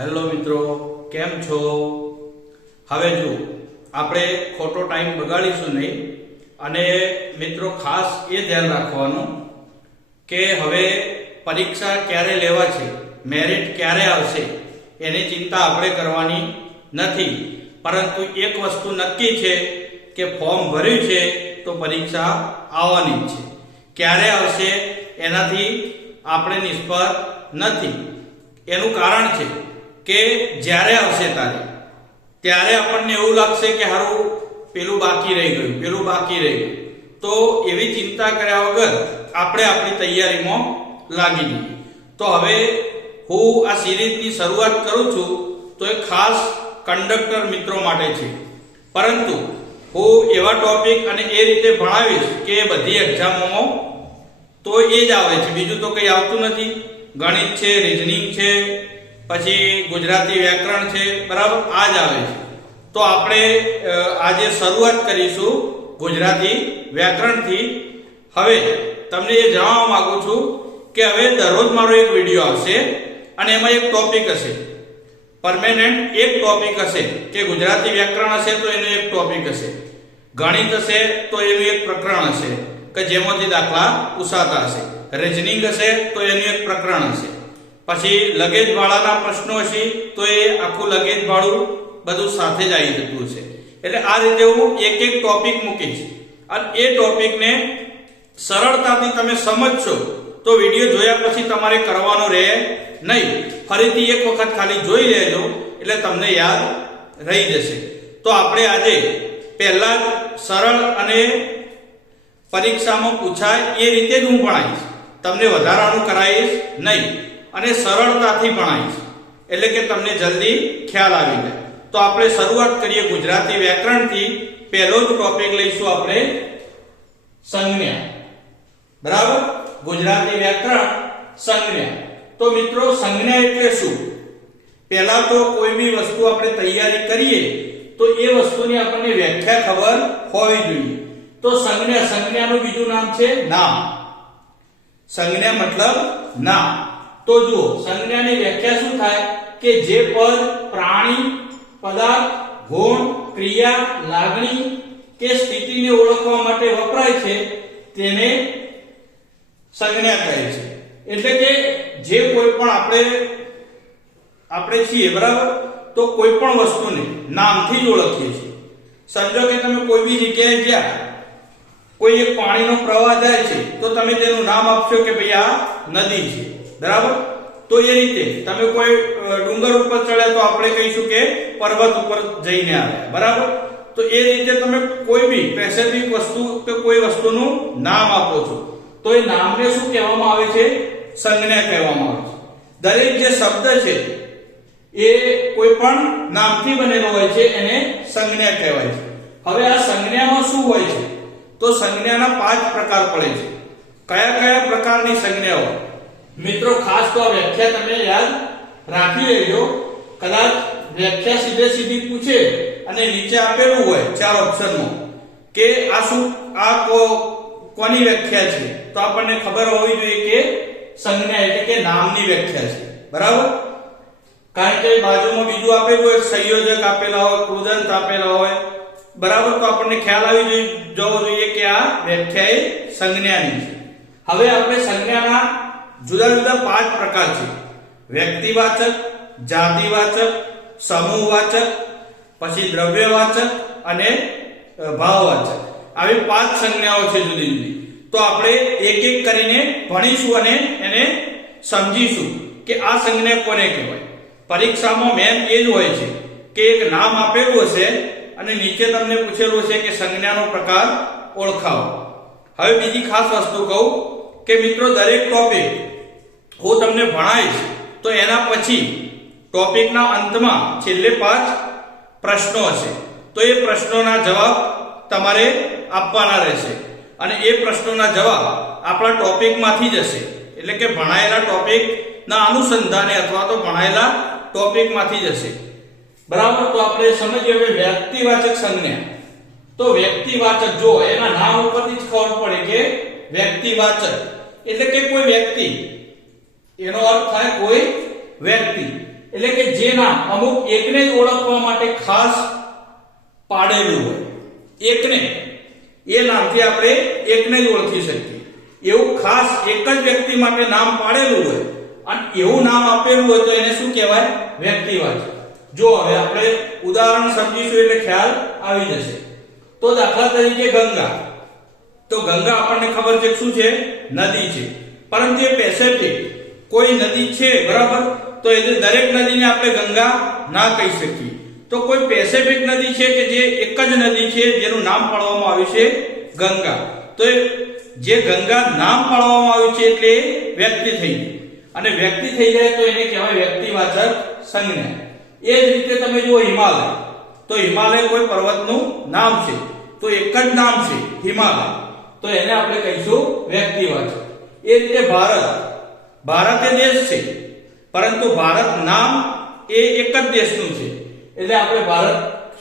Hello મિત્રો, કેમ છો? હવે જો આપણે ખોટો ટાઈમ બગાડીશું નહીં, અને મિત્રો ખાસ એ ધ્યાન રાખવાનું કે હવે પરીક્ષા ક્યારે લેવા છે મેરિટ ક્યારે આવશે, એની ચિંતા આપણે કરવાની નથી. પરંતુ એક વસ્તુ નક્કી છે કે ફોર્મ ભર્યું છે, તો પરીક્ષા આવવાની છે. ક્યારે આવશે એનાથી આપણે નિષ્ફળ નથી. એનું કારણ છે કે જ્યારે આવશે તારે ત્યારે આપણને એવું લાગશે કે હારું, પેલું બાકી રહી ગયું, પેલું બાકી રહી ગયું. તો એવી ચિંતા કર્યા વગર આપણે આપણી તૈયારીમાં લાગી જઈએ. તો હવે હું આ સિરીઝની શરૂઆત કરું છું, તો એ ખાસ કંડક્ટર મિત્રો માટે છે. પરંતુ હું એવા ટોપિક અને એ રીતે ભણાવીશ કે બધી એક્ઝામોમાં તો એ જ આવે છે. બીજું તો કંઈ આવતું નથી. ગણિત છે રીઝનિંગ છે પછી ગુજરાતી વ્યાકરણ છે, બરાબર? આ જ આવે છે. તો આપણે આજે શરૂઆત કરીશું ગુજરાતી વ્યાકરણથી. હવે તમને એ જણાવવા માંગુ છું કે હવે દરરોજ મારો એક વીડિયો આવશે અને એમાં એક ટોપિક હશે. પરમેનન્ટ એક ટોપિક હશે. કે ગુજરાતી વ્યાકરણ હશે તો એનો એક ટોપિક હશે. ગણિત હશે તો એનું એક પ્રકરણ હશે. કે જેમાંથી દાખલા પૂછાતા હશે. રેજનિંગ હશે તો એનું એક પ્રકરણ હશે. પછી લગેજ વાળાના પ્રશ્નો છે તો એ આખું લગેજ વાળું બધું સાથે જ આવી જતું છે એટલે આ રીતે હું એક એક ટોપિક મૂકીશ. અને એ ટોપિકને સરળતાથી તમે સમજશો, તો વીડિયો જોયા પછી તમારે કરવાનો રહે નહીં. ફરીથી એક વખત ખાલી જોઈ લેજો, એટલે તમને યાદ રહી જશે. તો આપણે આજે પહેલા સરળ અને પરીક્ષામાં પૂછાય એ રીતે જ હું ભણાવીશ. તમને વધારાનું કરાવીશ નહીં. અને સરળતાથી ભણાવીશ એટલે કે તમને જલ્દી ખ્યાલ આવી જાય. તો આપણે શરૂઆત કરીએ ગુજરાતી વ્યાકરણથી. પહેલો જ ટોપિક લઈશું આપણે સંજ્ઞા. બરાબર? ગુજરાતી વ્યાકરણ સંજ્ઞા. તો મિત્રો, સંજ્ઞા એટલે શું? પહેલા તો કોઈ બી વસ્તુ આપણે તૈયારી કરીએ, તો એ વસ્તુની આપણને વ્યાખ્યા ખબર હોવી જોઈએ. તો સંજ્ઞા, સંજ્ઞાનું બીજું નામ છે નામ. સંજ્ઞા મતલબ નામ. તો જુઓ, સંજ્ઞાની વ્યાખ્યા શું થાય? કે જે પદ પ્રાણી, પદાર્થ, ગુણ, ક્રિયા, લાગણી કે સ્થિતિને ઓળખવા માટે વપરાય છે, તેને સંજ્ઞા કહે છે. એટલે કે જે કોઈ પણ આપણે આપણે છીએ, બરાબર? તો કોઈ પણ વસ્તુને નામથી જ ઓળખીએ છીએ. સમજો કે તમે કોઈ બી જગ્યાએ ગયા, કોઈ એક પાણીનો પ્રવાહ જાય છે, તો તમે તેનું નામ આપશો કે ભાઈ આ નદી છે. બરાબર? તો એ રીતે, તમે કોઈ ડુંગર ઉપર ચડ્યા તો આપણે કહીશું કે પર્વત ઉપર જઈને આવ્યા, બરાબર? તો એ રીતે તમે કોઈ બી સ્પેસિફિક વસ્તુ કે કોઈ વસ્તુનું નામ આપો છો. તો એ નામને શું કહેવામાં આવે છે? સંજ્ઞા કહેવામાં આવે છે. દરેક જે શબ્દ છે, એ કોઈ પણ નામથી બનેલો હોય છે, એને સંજ્ઞા કહેવાય છે. હવે આ સંજ્ઞામાં શું હોય છે? તો સંજ્ઞાના પાંચ પ્રકાર પડે છે. કયા કયા પ્રકારની સંજ્ઞાઓ? મિત્રો, ખાસ તો આ વ્યાખ્યા તમે યાદ રાખી લેજો કદાચ વ્યાખ્યા સીધે સીધી પૂછે અને નીચે આપેલું હોય ચાર ઓપ્શનમાં કે આ શું, આ કોની વ્યાખ્યા છે? તો આપણને ખબર હોવી જોઈએ કે સંજ્ઞા એટલે કે નામની વ્યાખ્યા છે. બરાબર? કારણ કે બાજુમાં બીજું આપેલું હોય, સંયોજક આપેલા હોય, કૃદંત આપેલા હોય. બરાબર? તો આપણને ખ્યાલ આવી જોઈએ જવો જોઈએ કે આ વ્યાખ્યા એ સંજ્ઞાની છે. હવે આપણે સંજ્ઞાના જુદા જુદા પાંચ પ્રકાર છે. વ્યક્તિવાચક, જાતિવાચક, સમૂહવાચક, પછી દ્રવ્યવાચક અને ભાવવાચક. આવી પાંચ સંજ્ઞાઓ છે જુદી જુદી. તો આપણે એક એક કરીને ભણીશું અને એને સમજીશું કે આ સંજ્ઞા કોને કહેવાય. પરીક્ષામાં મેન એ જ હોય છે કે એક નામ આપેલું હશે અને નીચે તમને પૂછેલું છે કે સંજ્ઞાનો પ્રકાર ઓળખાવો. હવે બીજી ખાસ વસ્તુ કહું કે મિત્રો, દરેક ટોપિક હું તમને ભણાવીશ, તો એના પછી ટોપિકના અંતમાં છેલ્લે પાંચ પ્રશ્નો હશે. તો એ પ્રશ્નોના જવાબ તમારે આપવાના રહેશે. અને એ પ્રશ્નોના જવાબ આપણા ટોપિકમાંથી જ હશે. એટલે કે ભણાયેલા ટોપિકના અનુસંધાને અથવા તો ભણાયેલા ટોપિકમાંથી જ હશે. બરાબર? તો આપણે સમજીએ હવે વ્યક્તિવાચક સંજ્ઞા. તો વ્યક્તિવાચક જો એના નામ ઉપરથી જ ખબર પડે કે વ્યક્તિવાચક. એટલે કે કોઈ વ્યક્તિ એનો અર્થ થાય કોઈ વ્યક્તિ. એટલે કે જે નામ અમુક એકને જ ઓળખવા માટે ખાસ પાડેલું હોય. એકને. એ નામથી આપણે એકને જ ઓળખી શકીએ. એવું ખાસ એક જ વ્યક્તિ માટે નામ પાડેલું હોય અને એવું નામ આપેલું હોય તો એને શું કહેવાય? વ્યક્તિવાચક જો હવે આપણે ઉદાહરણ સમજીશું એટલે ખ્યાલ આવી જશે. તો દાખલા તરીકે ગંગા. તો ગંગા આપણને ખબર છે શું છે? નદી છે. પરંતુ એ પેસેફિક કોઈ નદી છે, બરાબર? તો એ દરેક નદીને આપણે ગંગા ના કહી શકીએ. તો કોઈ પેસેફિક નદી છે કે જે એક જ નદી છે, જેનું નામ પાડવામાં આવ્યું છે ગંગા? તો જે ગંગા નામ પાડવામાં આવ્યું છે એટલે વ્યક્તિ થઈ અને વ્યક્તિ થઈ જાય તો એને કહેવાય વ્યક્તિવાચક સંજ્ઞા. એ જ રીતે તમે જુઓ હિમાલય. તો હિમાલય કોઈ પર્વતનું નામ છે. તો એક જ નામ છે હિમાલય. તો એને આપણે કહીશું વ્યક્તિવાચક. એ રીતે ભારત. ભારત એ દેશ છે. પરંતુ ભારત નામ એ એક જ દેશનું છે. એટલે આપણે ભારત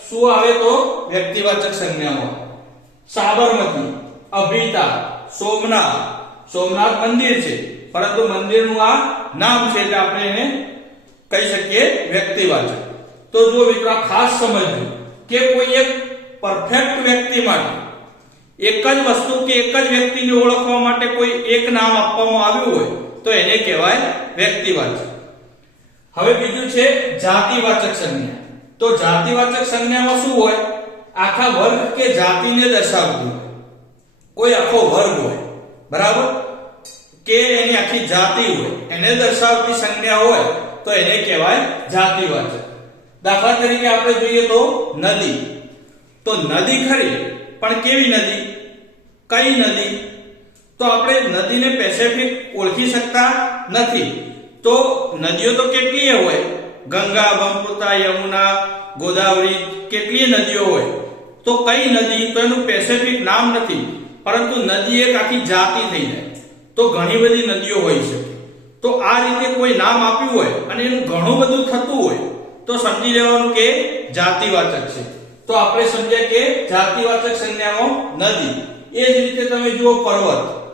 શું આવે તો વ્યક્તિવાચક સંજ્ઞામાં? સાબરમતી, અભિતા, સોમનાથ. સોમનાથ મંદિર છે. પરંતુ મંદિરનું આ નામ છે એટલે આપણે એને કહી શકીએ વ્યક્તિવાચક. તો જો મિત્રો ખાસ સમજવું કે કોઈ એક પરફેક્ટ વ્યક્તિ માટે, એક જ વસ્તુ કે એક જ વ્યક્તિને ઓળખવા માટે કોઈ એક નામ આપવામાં આવ્યું હોય તો એને કહેવાય વ્યક્તિવાચક. હવે બીજું છે જાતિવાચક સંજ્ઞા. તો જાતિવાચક સંજ્ઞામાં શું હોય? આખા વર્ગ કે જાતિને દર્શાવતું હોય. કોઈ આખો વર્ગ હોય. બરાબર? કે એની આખી જાતિ હોય, એને દર્શાવતી સંજ્ઞા હોય, તો એને કહેવાય જાતિવાચક. દાખલા તરીકે આપણે જોઈએ તો નદી. તો નદી ખરી, પણ કેવી નદી? કઈ નદી? તો આપણે નદીને પેસેફિક ઓળખી શકતા નથી. તો નદીઓ તો કેટલી હોય? ગંગા બ્રહ્મપુત્રા યમુના, ગોદાવરી કેટલી નદીઓ હોય? તો કઈ નદી? તો એનું પેસેફિક નામ નથી, પરંતુ નદી એક આખી જાતિ થઈ જાય. તો ઘણી બધી નદીઓ હોય છે. તો આ રીતે કોઈ નામ આપ્યું હોય અને એનું ઘણું બધું થતું હોય, તો સમજી લેવાનું કે જાતિવાચક છે. તો આપણે સમજ્યા કે જાતિવાચક સંજ્ઞામાં નદી. એ જ રીતે તમે જુઓ પર્વત.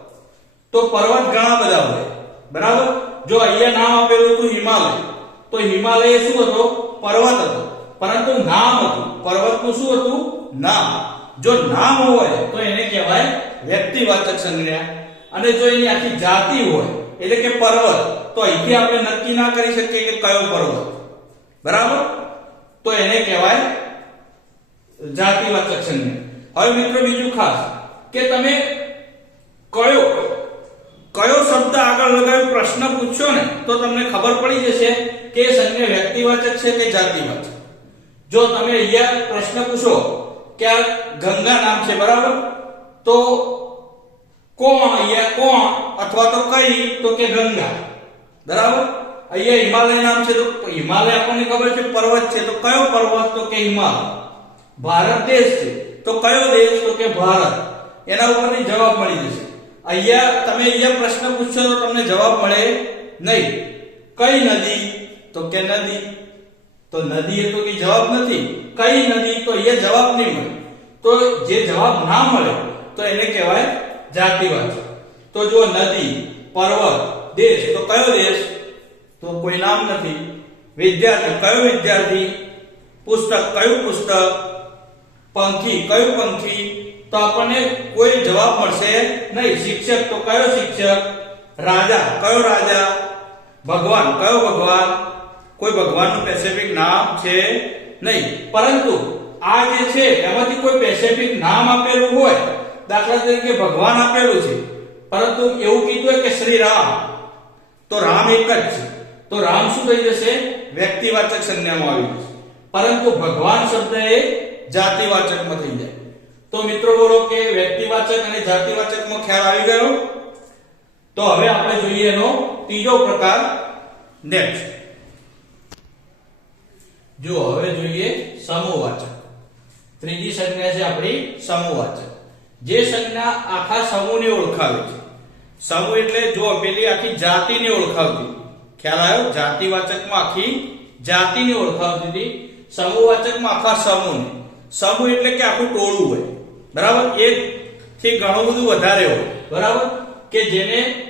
તો પર્વત ઘણા બધા હોય. બરાબર? જો અહીંયા નામ આપેલું હતું હિમાલય, તો હિમાલય શું હતો? પર્વત હતો. પરંતુ નામ હતું. પર્વતનું શું હતું? નામ. જો નામ હોય, તો એને કહેવાય વ્યક્તિવાચક સંજ્ઞા. અને જો એની આખી જાતિ હોય, એટલે કે પર્વત, તો અહીંથી આપણે નક્કી ના કરી શકીએ કે કયો પર્વત. બરાબર? તો એને કહેવાય જાતિવાચક સંજ્ઞા. હવે મિત્રો બીજું ખાસ, કે તમે કયો કયો શબ્દ આગળ લગાવી પ્રશ્ન પૂછ્યો ને, તો તમને ખબર પડી જશે કે સંજ્ઞા વ્યક્તિવાચક છે કે જાતિવાચક? જો તમે અહીંયા પ્રશ્ન પૂછો કે આ ગંગા નામ છે, બરાબર? તો કોણ અહીંયા કોણ અથવા તો કઈ? તો કે ગંગા. બરાબર? અહીંયા હિમાલય નામ છે, તો હિમાલય આપણને ખબર છે, પર્વત છે. તો કયો પર્વત? તો કે હિમાલય. ભારત દેશ છે. તો કયો દેશ? તો કે ભારત. એના ઉપરથી જવાબ મળી જશે. અહીંયા તમે અહીંયા પ્રશ્ન પૂછશો તો તમને જવાબ મળે નહીં. કઈ નદી? તો કે નદી. તો નદી એ તો કઈ જવાબ નથી. કઈ નદી? તો અહીંયા જવાબ નહીં મળે. તો જે જવાબ ના મળે, તો એને કહેવાય જાતિવાચક તો જો નદી, પર્વત, દેશ, તો કયો દેશ? તો કોઈ નામ નથી. વિદ્યાર્થી, કયો વિદ્યાર્થી? પુસ્તક, કયું પુસ્તક? પંખી, કયું પંખી? તો આપણને કોઈ જવાબ મળશે નહીં. શિક્ષક તો કયો શિક્ષક? રાજા. કયો રાજા? ભગવાન. કયો ભગવાન? કોઈ ભગવાનનું પેસિફિક નામ છે નહીં. પરંતુ આ જે છે, એમાંથી કોઈ પેસેફિક નામ આપેલું હોય, દાખલા તરીકે ભગવાન આપેલું છે, પરંતુ એવું કીધું કે શ્રી રામ, તો રામ એક જ છે. તો રામ શું થઈ જશે? વ્યક્તિવાચક સંજ્ઞામાં આવી જશે. પરંતુ ભગવાન શબ્દ એ જાતિવાચકમાં થઈ જાય. તો મિત્રો બોલો કે વ્યક્તિવાચક અને જાતિવાચકમાં ખ્યાલ આવી ગયો? તો હવે આપણે જોઈએ એનો ત્રીજો પ્રકાર નેક્સ્ટ. જો હવે જોઈએ સમૂહવાચક. ત્રીજી સંજ્ઞા છે આપણી સમૂહવાચક. જે સંજ્ઞા આખા સમૂહને ઓળખાવે છે. સમૂહ એટલે જો પેલી આખી જાતિને ઓળખાવતી. ખ્યાલ આવ્યો? જાતિવાચકમાં આખી જાતિને ઓળખાવતી હતી. સમૂહવાચકમાં આખા સમૂહને. સમૂહ એટલે કે આખું ટોળું હોય. બરાબર? એક થી ઘણું બધું વધારે હોય. બરાબર? કે જેને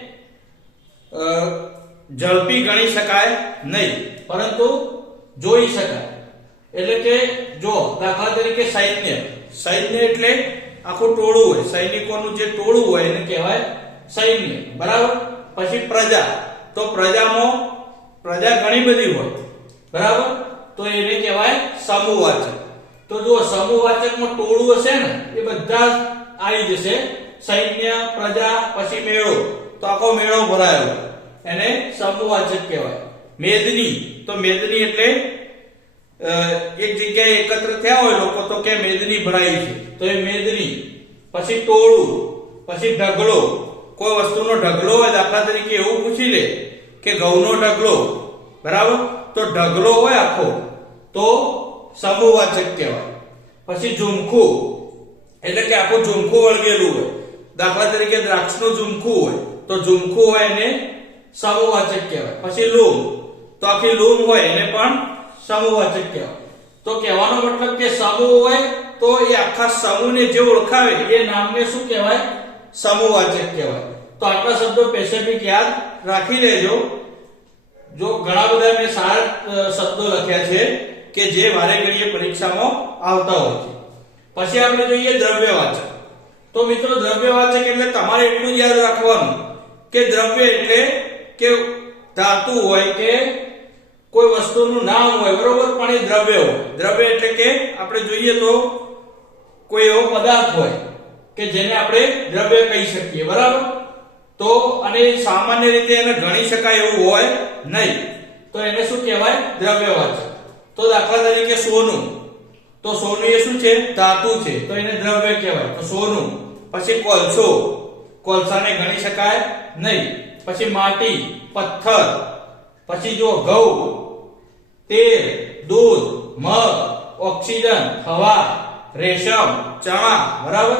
ઝડપી ગણી શકાય નહીં. પરંતુ જોઈ શકાય. એટલે કે, જો દાખલા તરીકે સૈન્ય સૈન્ય એટલે આખું ટોળું હોય. સૈનિકોનું જે ટોળું હોય એને કહેવાય સૈન્ય. બરાબર? પછી પ્રજા. તો પ્રજામાં, પ્રજા ઘણી બધી હોય. બરાબર? તો એને કહેવાય સમૂહવાચક તો જો સમૂહવાચકમાં ટોળું હશે ને, એ બધા આવી જશે. સૈન્ય, પ્રજા, પછી મેળો. તો આખો મેળો ભરાયો. એને સમૂહવાચક કહેવાય. મેદની. તો મેદની એટલે એક જગ્યાએ એકત્ર થયા હોય લોકો, તો કે મેદની ભરાઈ છે. તો એ મેદની. પછી ટોળું. પછી ઢગલો. કોઈ વસ્તુનો ઢગલો હોય, દાખલા તરીકે એવું પૂછી લે કે ઘઉંનો ઢગલો. બરાબર? તો ઢગલો હોય આખો. તો સમૂહવાચક કહેવાય. પછી ઝુમખું, એટલે કે આખું ઝુમખું વળગેલું હોય. દાખલા તરીકે દ્રાક્ષનું ઝુમખું હોય, તો ઝુમખું હોય એને સમૂહવાચક કહેવાય. પછી લૂમ, તો આખી લૂમ હોય એને પણ સમૂહવાચક કહેવાય. તો કહેવાનો મતલબ કે સમૂહ હોય તો એ આખા સમૂહને જે ઓળખાવે, એ નામને શું કહેવાય? સમૂહવાચક કહેવાય. તો આટલા શબ્દો સ્પેસિફિક યાદ રાખી લેજો. જો ઘણા બધા મેં સારા શબ્દો લખ્યા છે. કે જે વારે ઘડીએ પરીક્ષામાં આવતા હોય છે. પછી આપણે જોઈએ દ્રવ્યવાચક. તો મિત્રો, દ્રવ્યવાચક એટલે તમારે એટલું યાદ રાખવાનું કે દ્રવ્ય એટલે કે ધાતુ હોય કે કોઈ વસ્તુનું નામ હોય, બરોબર? પણ એ દ્રવ્ય હોય. દ્રવ્ય એટલે કે આપણે જોઈએ તો કોઈ એવો પદાર્થ હોય કે જેને આપણે દ્રવ્ય કહી શકીએ, બરાબર? તો અને સામાન્ય રીતે એને ગણી શકાય એવું હોય નહીં. તો એને શું કહેવાય? દ્રવ્યવાચક. તો દાખલા તરીકે સોનું. તો સોનું એ શું છે? ધાતુ છે. તો એને દ્રવ્ય કહેવાય. તો સોનું. પછી કોલસો. કોલસાને ગણી શકાય નહીં. પછી માટી, પથ્થર. પછી જો ઘઉં, તેલ, દૂધ મગ ઓક્સિજન, હવા, રેશમ, ચણા, બરાબર?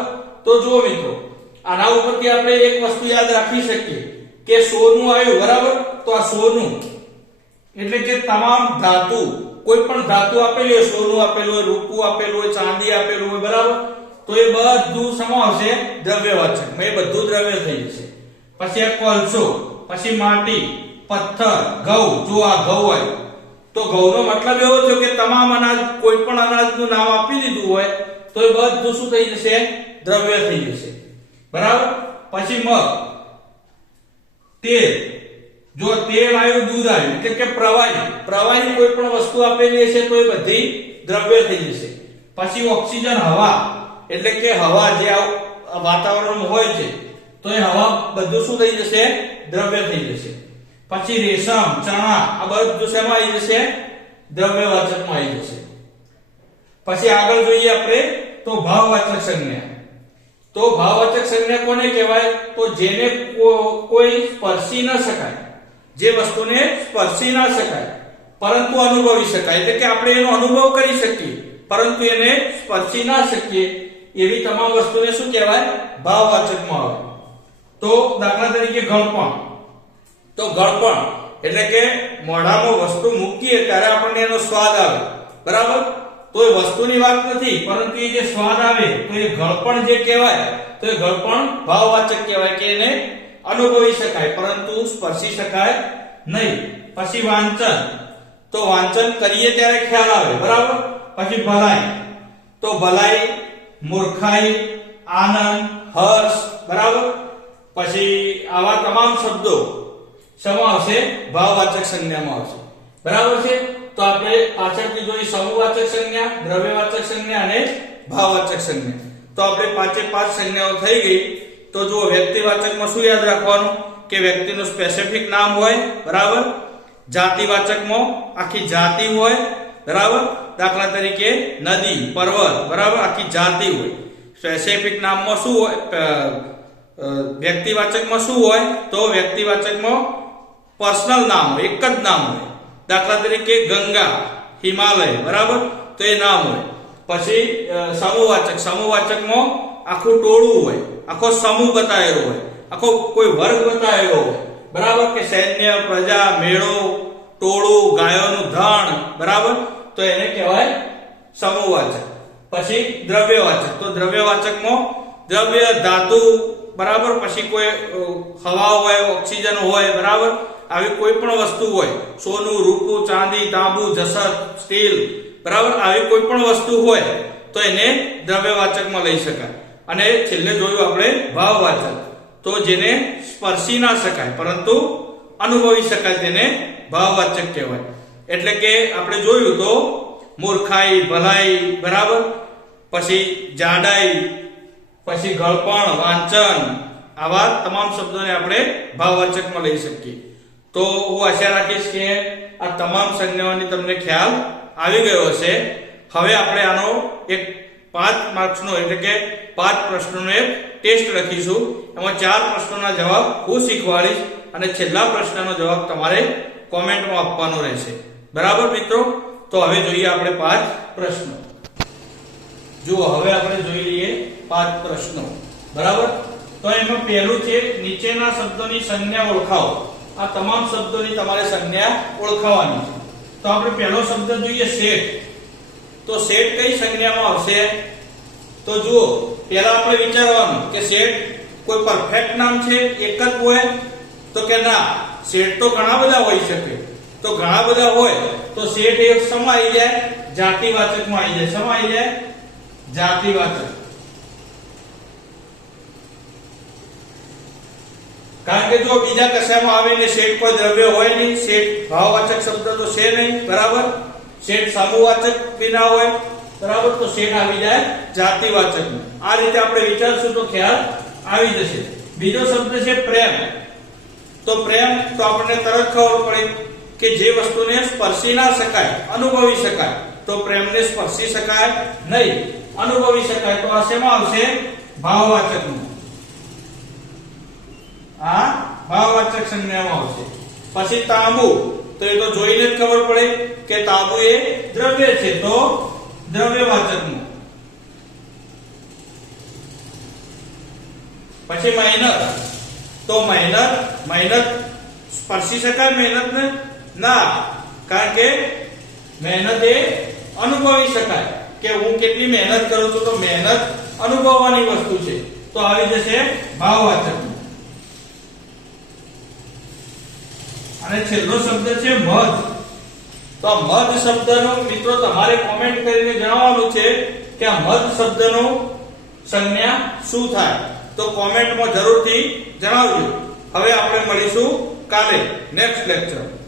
તો જો મિત્રો, આના ઉપરથી આપણે એક વસ્તુ યાદ રાખી શકીએ કે સોનું આવ્યું, બરાબર? તો આ સોનું. એટલે કે તમામ ધાતુ. કોઈ પણ ધાતુ આપેલી હોય, સોનું આપેલું હોય, રૂપું આપેલું હોય, ચાંદી આપેલું હોય, બરાબર? તો એ બધું શેમાં હશે? દ્રવ્યવાચક એ બધું દ્રવ્ય થઈ જશે. પછી આ કોલસો, પછી માટી, પથ્થર, ઘઉં. જો આ ઘઉં હોય, તો ઘઉંનો મતલબ એવો છે કે તમામ અનાજ કોઈ પણ અનાજનું નામ આપી દીધું હોય, તો એ બધું શું થઈ જશે? દ્રવ્ય થઈ જશે. બરાબર? પછી મગ તેલ જો તેલ આવ્યું, દૂધ આવ્યું એટલે કે પ્રવાહી પ્રવાહી કોઈ પણ વસ્તુ આપેલી હશે તો એ બધી દ્રવ્ય થઈ જશે. પછી ઓક્સિજન, હવા, એટલે કે હવા જે વાતાવરણમાં હોય છે, તો એ હવા બધું શું થઈ જશે? દ્રવ્ય થઈ જશે. પછી રેશમ, ચણા, આ બધું શેમાં આવી જશે? દ્રવ્યવાચકમાં આવી જશે. પછી આગળ જોઈએ આપણે તો ભાવવાચક સંજ્ઞા. તો ભાવવાચક સંજ્ઞા કોને કહેવાય? તો જેને કોઈ સ્પર્શી ન શકાય. જે વસ્તુને સ્પર્શી ના શકાય, પરંતુ અનુભવી શકાય. એટલે કે આપણે એનો અનુભવ કરી શકીએ, પરંતુ એને સ્પર્શી ના શકીએ, એવી તમામ વસ્તુને શું કહેવાય? ભાવવાચકમાં આવે. તો દાખલા તરીકે ગળપણ તો ગળપણ એટલે કે મોઢામાં વસ્તુ મૂકીએ ત્યારે આપણને એનો સ્વાદ આવે. બરાબર? તો એ વસ્તુની વાત નથી, પરંતુ એ જે સ્વાદ આવે, તો એ ગળપણ જે કહેવાય, તો એ ગળપણ ભાવવાચક કહેવાય કે એને અનુભવી શકાય, પરંતુ સ્પર્શી શકાય નહીં. પછી વાંચન. તો વાંચન કરીએ ત્યારે ખ્યાલ આવે, બરાબર? પછી ભલાઈ. તો ભલાઈ, મૂર્ખાઈ, આનંદ, હર્ષ, બરાબર? પછી આવા તમામ શબ્દો. શમાં આવશે? ભાવવાચક સંજ્ઞામાં આવશે. બરાબર છે? તો આપણે પાછળથી જોઈ સમૂહવાચક સંજ્ઞા, દ્રવ્યવાચક સંજ્ઞા અને ભાવવાચક સંજ્ઞા. તો આપણે પાંચે પાંચ સંજ્ઞાઓ થઈ ગઈ. તો જુઓ, વ્યક્તિવાચકમાં શું યાદ રાખવાનું? કે વ્યક્તિનું સ્પેસિફિક નામ હોય, બરાબર? જાતિવાચકમાં આખી જાતિ હોય, બરાબર? દાખલા તરીકે નદી, પર્વત, બરાબર? આખી જાતિ હોય. સ્પેસિફિક નામમાં શું હોય? વ્યક્તિવાચકમાં શું હોય? તો વ્યક્તિવાચકમાં પર્સનલ નામ હોય, એક જ નામ હોય. દાખલા તરીકે ગંગા, હિમાલય, બરાબર? તો એ નામ હોય. પછી સમૂહવાચક સમૂહવાચકમાં આખું ટોળું હોય. આખો સમૂહ બતાવેલો હોય, આખો કોઈ વર્ગ બતાવેલો હોય. બરાબર કે સૈન્ય, પ્રજા, મેળો, ટોળું, ગાયોનું ધણ, બરાબર? તો એને કહેવાય સમૂહવાચક. પછી દ્રવ્યવાચક. તો દ્રવ્યવાચકમાં દ્રવ્ય, ધાતુ, બરાબર? પછી કોઈ હવા હોય, ઓક્સિજન હોય, બરાબર? આવી કોઈ પણ વસ્તુ હોય. સોનું, રૂપું, ચાંદી, તાંબુ જસત સ્ટીલ, બરાબર? આવી કોઈ પણ વસ્તુ હોય, તો એને દ્રવ્યવાચકમાં લઈ શકાય. અને છેલ્લે જોયું આપણે ભાવવાચક. તો જેને સ્પર્શી ના શકાય, પરંતુ અનુભવી શકાય તેને ભાવવાચક કહેવાય. એટલે કે આપણે જોયું તો મૂર્ખાઈ, ભલાઈ, બરાબર? પછી જાડાઈ, પછી ગળપણ, વાંચન આવા તમામ શબ્દોને આપણે ભાવવાચકમાં લઈ શકીએ. તો હું આશા રાખીશ કે આ તમામ સંજ્ઞાઓની તમને ખ્યાલ આવી ગયો હશે. હવે આપણે આનો એક પાંચ માર્ક્સનો, એટલે કે પાંચ પ્રશ્નોનો એક ટેસ્ટ લખીશું. એમાં ચાર પ્રશ્નોના જવાબ હું શીખવાડીશ અને છેલ્લા પ્રશ્નનો જવાબ તમારે કોમેન્ટમાં આપવાનો રહેશે. બરાબર મિત્રો? તો હવે જોઈએ આપણે પાંચ પ્રશ્નો. જુઓ, હવે આપણે જોઈ લઈએ પાંચ પ્રશ્નો. બરાબર? તો એમાં પહેલું છે, નીચેના શબ્દોની સંજ્ઞા ઓળખાવો. આ તમામ શબ્દોની તમારે સંજ્ઞા ઓળખાવાની છે. તો આપણે પહેલો શબ્દ જોઈએ સેટ તો સેટ કઈ સંજ્ઞામાં આવશે? તો જુઓ, પહેલા આપણે વિચારવાનું કે સેટ કોઈ પરફેક્ટ નામ છે, એક જ હોય? તો કે ના સેટ તો ઘણા બધા હોઈ શકે. તો ઘણા બધા હોય, તો સેટ એક સમાઈ જાય? જાતિવાચકમાં આવી જાય. સમાઈ જાય? જાતિવાચક. કારણ કે જો બીજા કશામાં આવે ને શેઠ કોઈ દ્રવ્ય હોય નહીં, શેઠ ભાવવાચક શબ્દ તો છે નહીં, બરાબર? શેઠ સમૂહવાચક વિના હોય, બરાબર? તો શેઠ આવી જાય જાતિવાચક. આ રીતે આપણે વિચારશું તો ખ્યાલ આવી જશે. બીજો શબ્દ છે પ્રેમ. તો પ્રેમ તો આપણને તરત ખબર પડે કે જે વસ્તુને સ્પર્શી ના શકાય, અનુભવી શકાય. તો પ્રેમને સ્પર્શી શકાય નહીં, અનુભવી શકાય. તો આ શેમાં આવશે? ભાવવાચકનું. આ ભાવવાચક સંજ્ઞામાં આવશે. પછી તાંબુ. તો એ તો જોઈને જ ખબર પડે કે તાંબુ એ દ્રવ્ય છે તો દ્રવ્યવાચકનું. પછી મહેનત તો માઇનર મહેનત સ્પર્શી શકાય, મહેનતને ના. કારણ કે મહેનત એ અનુભવી શકાય. કે હું કેટલી મહેનત કરું છું તો મહેનત અનુભવવાની વસ્તુ છે. તો આવી જશે ભાવવાચક અને છેલ્લો શબ્દ છે મધ. તો આ મધ શબ્દનો મિત્રો તમારે કોમેન્ટ કરીને જણાવવાનું છે કે આ મધ શબ્દનો સંજ્ઞા શું થાય? તો કોમેન્ટમાં જરૂરથી જણાવજો. હવે આપણે મળીશું કાલે. Next lecture